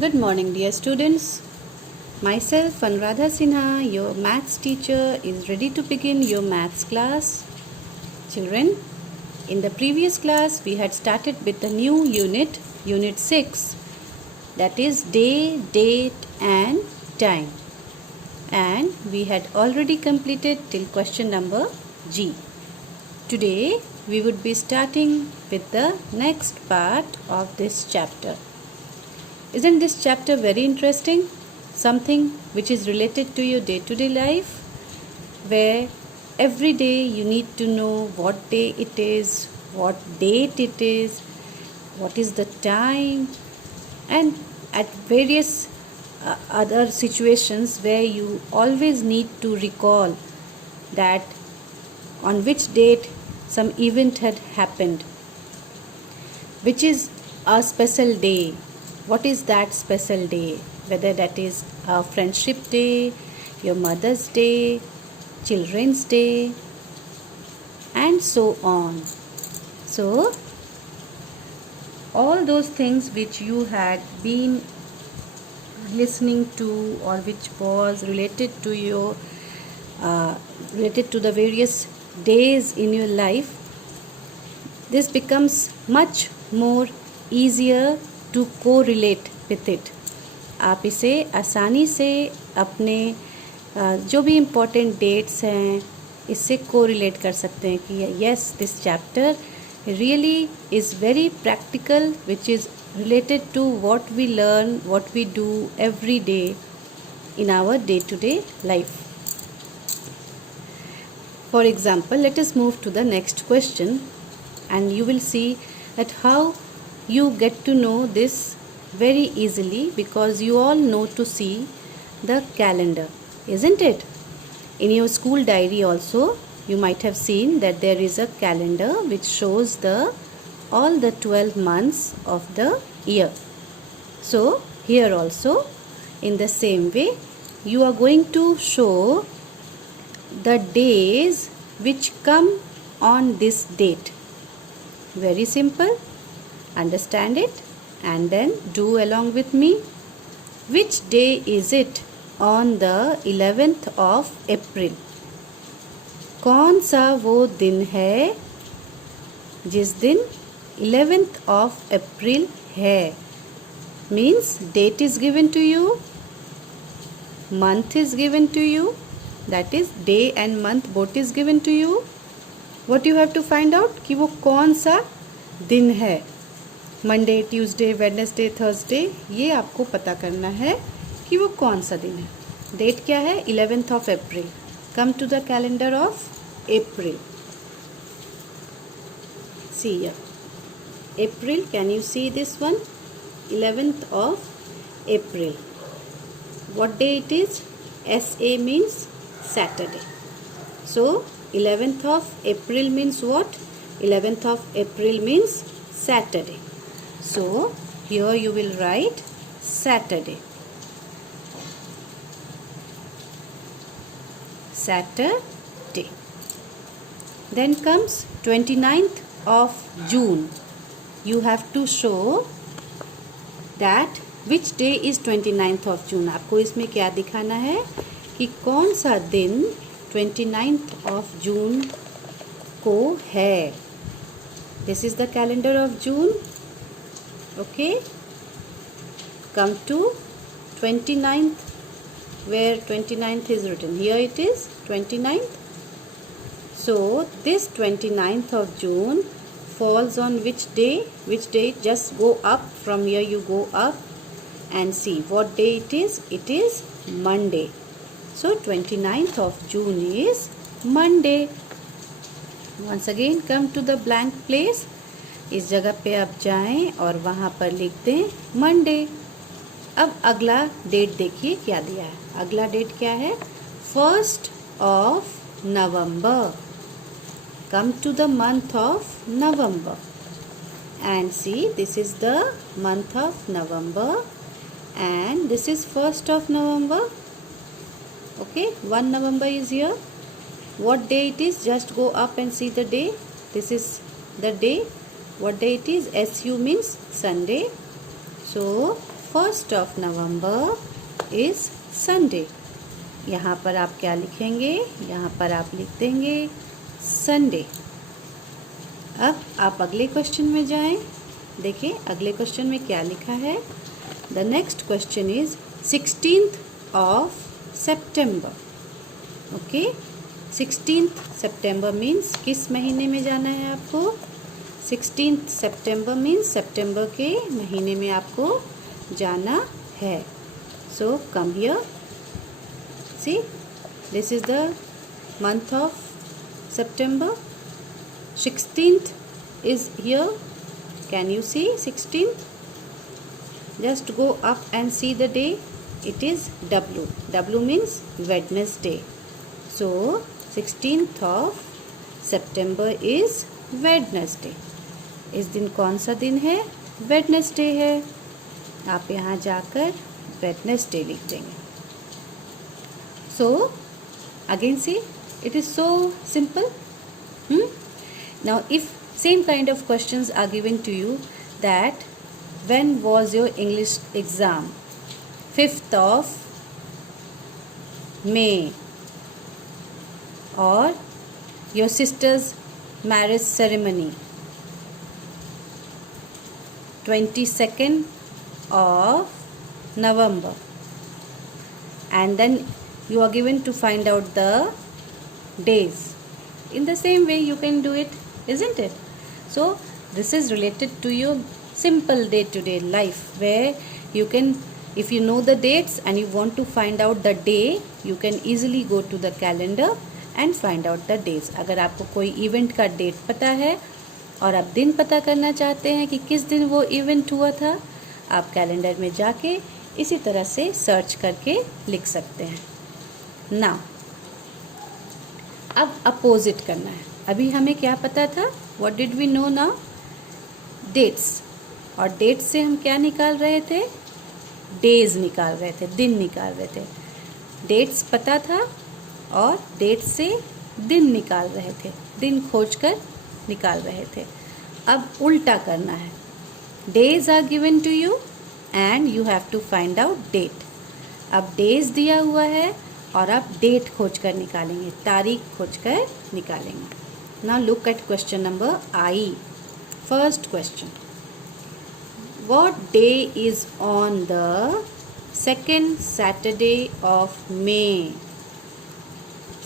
Good morning, dear students. Myself, Anuradha Sinha, your maths teacher, is ready to begin your maths class. Children, in the previous class, we had started with the new unit, Unit 6, that is day, date, and time. And we had already completed till question number G. Today, we would be starting with the next part of this chapter. Isn't this chapter very interesting? Something which is related to your day-to-day life, where every day you need to know what day it is, what date it is, what is the time, and at various other situations where you always need to recall that on which date some event had happened, which is a special day. What is that special day? Whether that is a friendship day, your mother's day, children's day, and so on. So, all those things which you had been listening to or which was related to your related to the various days in your life, this becomes much more easier to correlate with it. आप इसे आसानी से अपने जो भी important dates हैं इससे correlate कर सकते हैं कि yes this chapter really is very practical which is related to what we learn, what we do every day in our day-to-day life. For example, let us move to the next question and you will see that how you get to know this very easily because you all know to see the calendar, isn't it? In your school diary also, you might have seen that there is a calendar which shows all the 12 months of the year. So, here also, in the same way, you are going to show the days which come on this date. Very simple. Understand it and then do along with me. Which day is it on the 11th of April? कौन सा वो दिन है जिस दिन 11th of April है? Means date is given to you, month is given to you, that is day and month both is given to you. What you have to find out कि वो कौन सा दिन है. मंडे, ट्यूसडे, वेडनेसडे, थर्सडे, ये आपको पता करना है कि वो कौन सा दिन है. डेट क्या है? 11th of April. Come to the calendar of April. See here. April, can you see this one? 11th of April. What day it is? SA means Saturday. So, 11th of April means what? 11th of April means Saturday. So, here you will write Saturday. Saturday. Then comes 29th of June. You have to show that which day is 29th of June. आपको इसमें क्या दिखाना है कि कौन सा दिन 29th of June को है. This is the calendar of June. Okay. Come to 29th. Where 29th is written? Here it is 29th. So this 29th of June falls on which day? Which day? Just go up. From here you go up and see what day it is. It is Monday. So 29th of June is Monday. Once again come to the blank place. इस जगह पे आप जाएं और वहाँ पर लिख दें Monday. अब अगला डेट देखिए क्या दिया है. अगला डेट क्या है? 1st of November. Come to the month of November and see this is the month of November and this is 1st of November. Okay, 1 November is here. What day it is? Just go up and see the day. This is the day. What day it is? SU means Sunday. So 1st of November is Sunday. यहाँ पर आप क्या लिखेंगे? यहाँ पर आप लिख देंगे संडे। अब आप अगले क्वेश्चन में जाएं। देखिए अगले क्वेश्चन में क्या लिखा है। The next question is 16th of September. Okay, 16th September means किस महीने में जाना है आपको? 16th September मीन्स सितंबर के महीने में आपको जाना है। So come here, see this is the month of September. 16th is here. Can you see 16th? Just go up and see the day. It is W. W means Wednesday. So 16th of September is Wednesday. इस दिन कौन सा दिन है? Wednesday है। आप यहाँ जाकर Wednesday लिख देंगे। So again see, it is so simple. Now if same kind of questions are given to you, that when was your English exam? 5th of May. Or your sister's marriage ceremony, 22nd of November. And then you are given to find out the days. In the same way you can do it, isn't it? So this is related to your simple day-to-day life, where you can, if you know the dates and you want to find out the day, you can easily go to the calendar and find out the days. अगर आपको कोई event का date पता है और आप दिन पता करना चाहते हैं कि किस दिन वो इवेंट हुआ था, आप कैलेंडर में जाके इसी तरह से सर्च करके लिख सकते हैं। नाउ अब अपोजिट करना है। अभी हमें क्या पता था? What did we know now? Dates. और डेट्स से हम क्या निकाल रहे थे? डेज निकाल रहे थे, दिन निकाल रहे थे। डेट्स पता था और डेट से दिन निकाल रहे थे, दिन खोजकर निकाल रहे थे। अब उल्टा करना है। Days are given to you and you have to find out date. अब डेज दिया हुआ है और आप डेट खोजकर निकालेंगे, तारीख खोजकर निकालेंगे। Now look at question number I. First question, what day is on the second Saturday of May?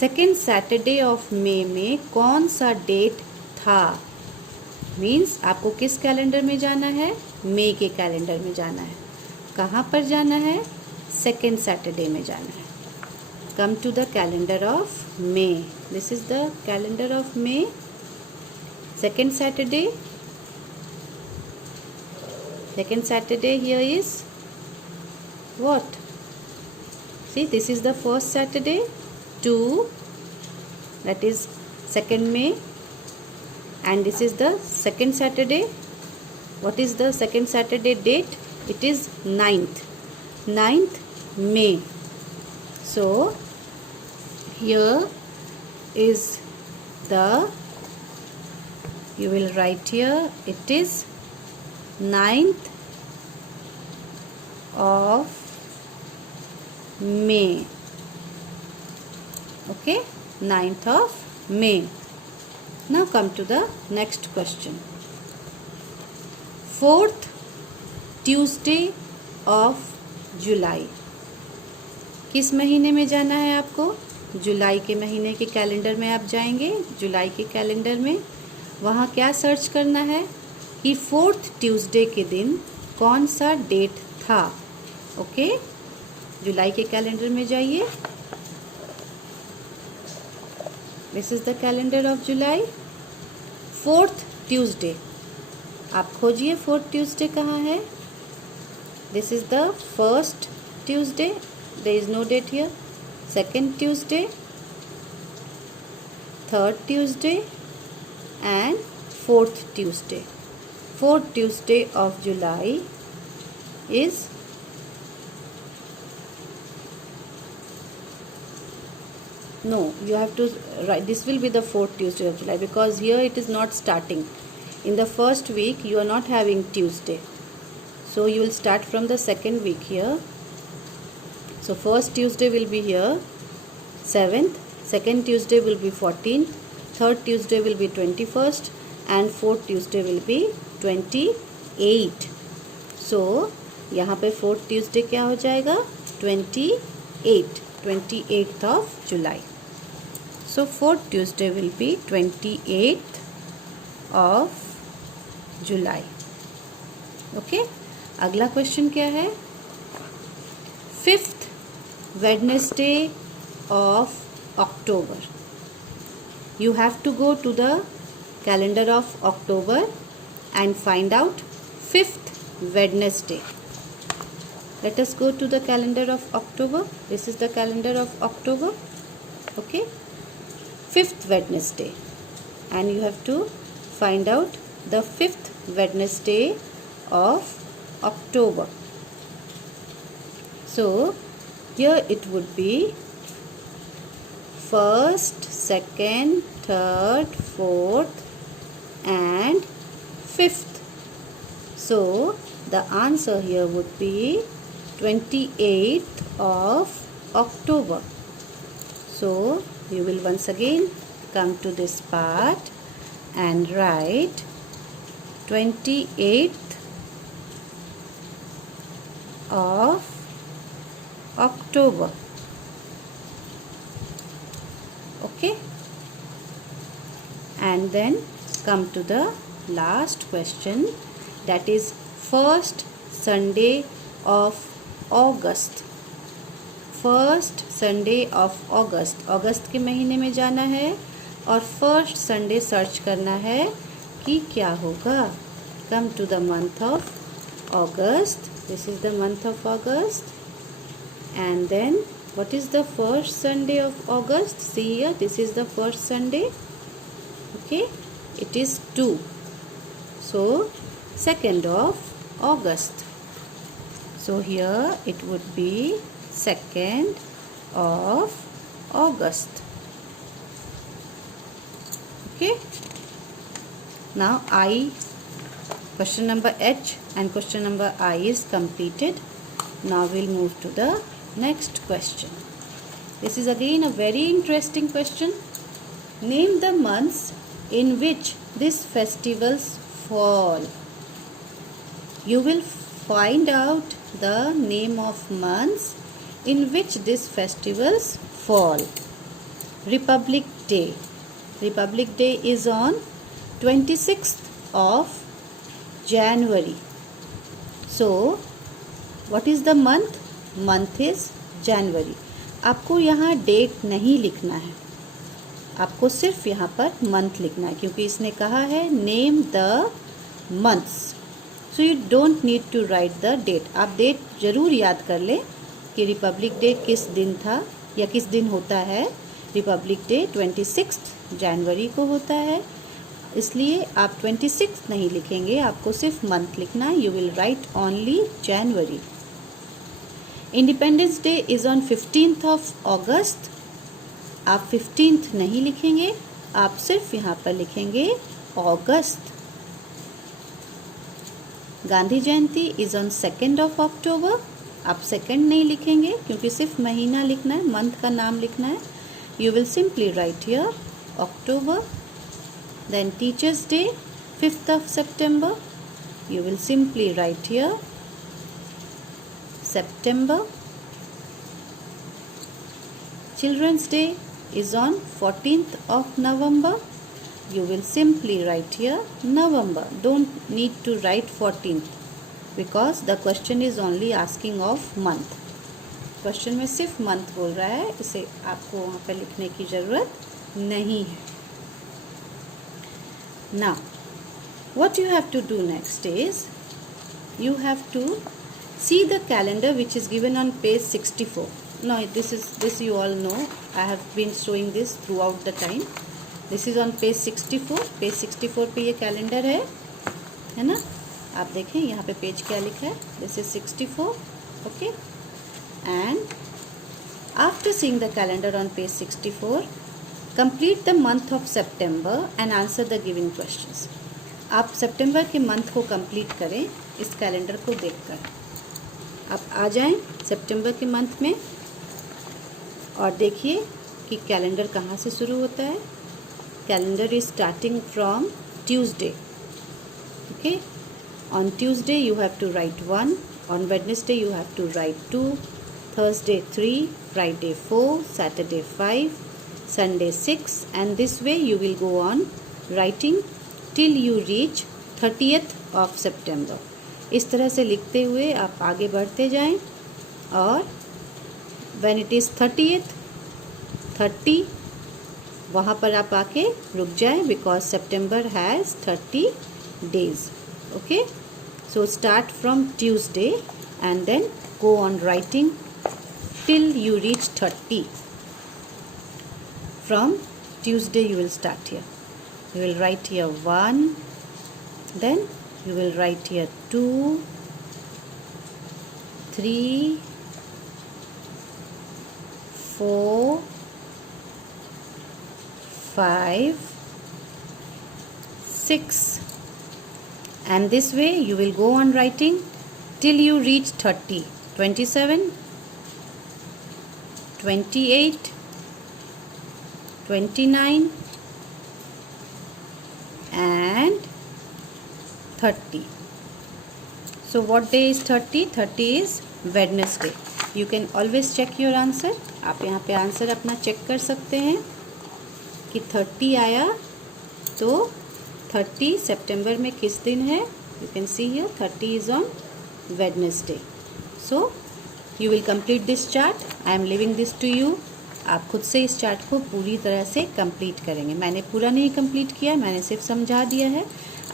Second Saturday of May में कौन सा डेट था? मीन्स आपको किस कैलेंडर में जाना है? मे के कैलेंडर में जाना है। कहाँ पर जाना है? सेकेंड सैटरडे में जाना है। Come to the calendar of May. This is the calendar of May. Second Saturday. Second Saturday here is what? See, this is the first Saturday. 2. That is 2nd May. And this is the second Saturday. What is the second Saturday date? It is 9th. 9th May. So here is the, you will write here, it is 9th of May. Okay, 9th of May. Now come to the next question. 4th Tuesday of July. किस महीने में जाना है आपको? जुलाई के महीने के calendar में आप जाएंगे। जुलाई के कैलेंडर में वहाँ क्या सर्च करना है कि 4th ट्यूसडे के दिन कौन सा डेट था। ओके, जुलाई के कैलेंडर में जाइए। This is the calendar of July. 4th Tuesday, आप खोजिए 4th ट्यूसडे कहाँ है। This is the first Tuesday, there is no date here. Second Tuesday, third Tuesday and fourth Tuesday. Fourth Tuesday of July is no, you have to write, this will be the fourth Tuesday of July, because here it is not starting. In the first week you are not having Tuesday. So you will start from the second week here. So first Tuesday will be here 7th, second Tuesday will be 14th, third Tuesday will be 21st and fourth Tuesday will be 28. So यहाँ पे fourth Tuesday क्या हो जाएगा 28th of July. So fourth Tuesday will be 28th of July. Okay. अगला question क्या है 5th Wednesday of October. You have to go to the calendar of October and find out 5th Wednesday. Let us go to the calendar of October. This is the calendar of October. Okay. 5th Wednesday. And you have to find out the 5th Wednesday of October. So here it would be 1st, 2nd, 3rd, 4th and 5th. So the answer here would be 28th of October. So you will once again come to this part and write 28th of October. Okay. And then come to the last question, that is first Sunday of August. First Sunday of August. अगस्त के महीने में जाना है और first Sunday search करना है कि क्या होगा. Come to the month of August. This is the month of August. And then what is the first Sunday of August? See here, this is the first Sunday. Okay, it is 2. So 2nd of August. So here it would be 2nd of August. Okay. Now question number H and question number I is completed. Now we'll move to the next question. This is again a very interesting question. Name the months in which these festivals fall. You will find out the name of months in which these festivals fall. Republic Day. Republic Day is on 26th of January. So what is the month? Month is January. आपको यहाँ date नहीं लिखना है, आपको सिर्फ यहाँ per month लिखना है क्योंकि इसने कहा है name the months. So you don't need to write the date. आप डेट जरूर याद कर लें कि रिपब्लिक डे किस दिन था या किस दिन होता है. रिपब्लिक डे 26 जनवरी को होता है, इसलिए आप 26 नहीं लिखेंगे, आपको सिर्फ मंथ लिखना है. You will write only January. Independence Day is on 15th of August. आप 15th नहीं लिखेंगे, आप सिर्फ यहाँ पर लिखेंगे August. Gandhi Jayanti is on 2nd of October. आप 2nd नहीं लिखेंगे क्योंकि सिर्फ महीना लिखना है, मंथ का नाम लिखना है. You will simply write here October. Then teachers day 5th of September. You will simply write here September. Children's Day is on 14th of November. You will simply write here November. Don't need to write 14th because the question is only asking of month. Question में सिर्फ month बोल रहा है, इसे आपको वहाँ पे लिखने की ज़रूरत नहीं है. Now, what you have to do next is you have to see the calendar which is given on page 64. Now this you all know. I have been showing this throughout the time. This is on page 64. Page 64 पे ये calendar है ना. आप देखें यहाँ पे page क्या लिखा है. This is 64. Okay. And after seeing the calendar on page 64, complete the month of September and answer the given questions. आप सितंबर के मंथ को कंप्लीट करें इस कैलेंडर को देखकर। आप आ जाएं सितंबर के मंथ में और देखिए कि कैलेंडर कहाँ से शुरू होता है। Calendar is starting from Tuesday. Okay, on Tuesday you have to write 1, on Wednesday you have to write 2, Thursday 3, Friday 4, Saturday 5, Sunday 6, and this way you will go on writing till you reach 30th of September. इस तरह से लिखते हुए आप आगे बढ़ते जाएं और when it is 30 वहाँ पर आप आके रुक जाएं because September has 30 days. Okay, so start from Tuesday and then go on writing till you reach 30. From Tuesday you will start here. You will write here 1, then you will write here 2, 3, 4, 5, 6, and this way you will go on writing till you reach 30, 27, 28, 29 and 30. So what day is 30? 30 is Wednesday. You can always check your answer. आप यहाँ पे answer अपना check कर सकते हैं कि 30 आया तो 30 सितंबर में किस दिन है। You can see here 30 is on Wednesday. So you will complete this chart. I am living this to you. आप खुद से इस चार्ट को पूरी तरह से कंप्लीट करेंगे। मैंने पूरा नहीं कंप्लीट किया, मैंने सिर्फ समझा दिया है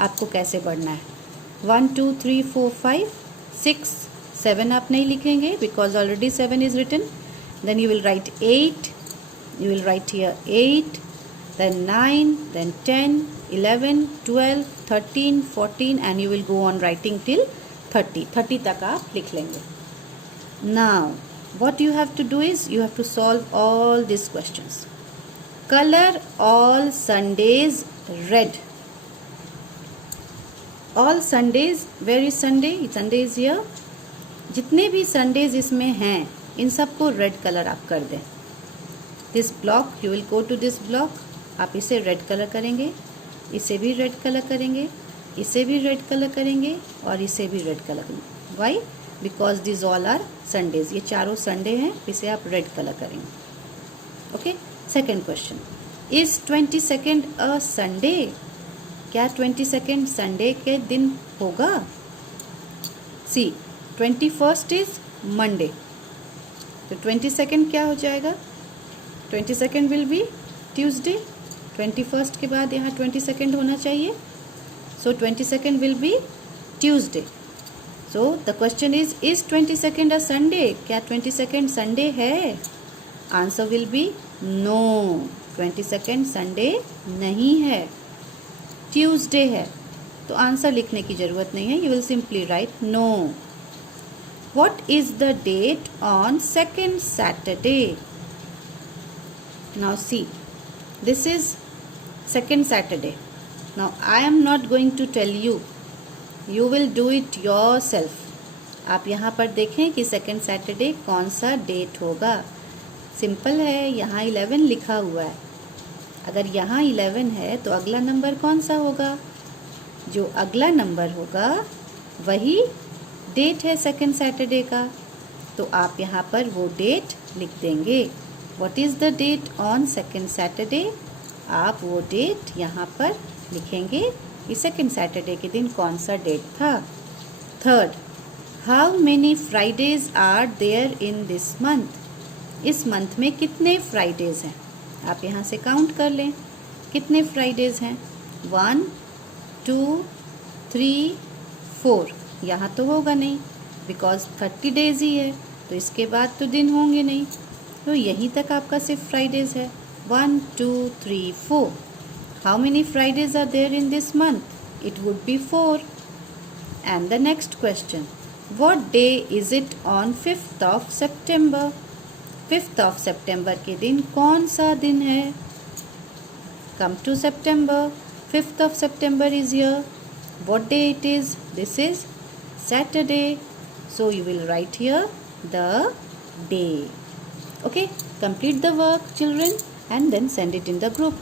आपको कैसे बढ़ना है। 1 2 3 4 5 6 7 आप नहीं लिखेंगे because already 7 is written. Then you will write 8, you will write here 8, then 9, then 10, 11, 12, 13, 14 and you will go on writing till 30. 30 तक आप लिख लेंगे। Now what you have to do is you have to solve all these questions. Color all Sundays red. All Sundays, where is Sunday? Sunday is here. जितने भी Sundays इसमें हैं इन सबको red colour आप कर दें। This block you will go to this block, आप इसे रेड कलर करेंगे, इसे भी रेड कलर करेंगे, इसे भी रेड कलर करेंगे और इसे भी रेड कलर करेंगे। Why? Because this all are Sundays. ये चारों संडे हैं, इसे आप रेड कलर करेंगे। Okay, second question, is 22 a Sunday? क्या 22 संडे के दिन होगा? सी 21 इज मंडे, तो 22 क्या हो जाएगा? 22 विल बी ट्यूसडे। 21 के बाद यहाँ 22 होना चाहिए, so 22 will be Tuesday. So the question is 22 a Sunday? क्या 22 संडे है? Answer will be no, 22 Sunday नहीं है, ट्यूसडे है। तो आंसर लिखने की ज़रूरत नहीं है, you will simply write no. What is the date on second Saturday? Now see, this is second Saturday. Now I am not going to tell you, you will do it yourself. आप यहाँ पर देखें कि second Saturday कौन सा date होगा। Simple है, यहाँ 11 लिखा हुआ है। अगर यहाँ 11 है तो अगला नंबर कौन सा होगा? जो अगला नंबर होगा वही डेट है सेकेंड सैटरडे का, तो आप यहाँ पर वो डेट लिख देंगे। What is the date on second Saturday? आप वो डेट यहाँ पर लिखेंगे कि सेकेंड सैटरडे के दिन कौन सा डेट था। Third, how many Fridays are there in this month? इस मंथ में कितने फ्राइडेज हैं? आप यहाँ से काउंट कर लें कितने फ्राइडेज हैं। 1 2 3 4। यहाँ तो होगा नहीं बिकॉज 30 डेज ही है, तो इसके बाद तो दिन होंगे नहीं, तो यहीं तक आपका सिर्फ फ्राइडेज है। 1 2 3 4। How many Fridays are there in this month? It would be 4। And the next question, what day is it on 5th of September? 5th of September के दिन कौन सा दिन है? Come to September, 5th of September is here. What day it is? This is Saturday. So you will write here the day. Okay, complete the work children and then send it in the group.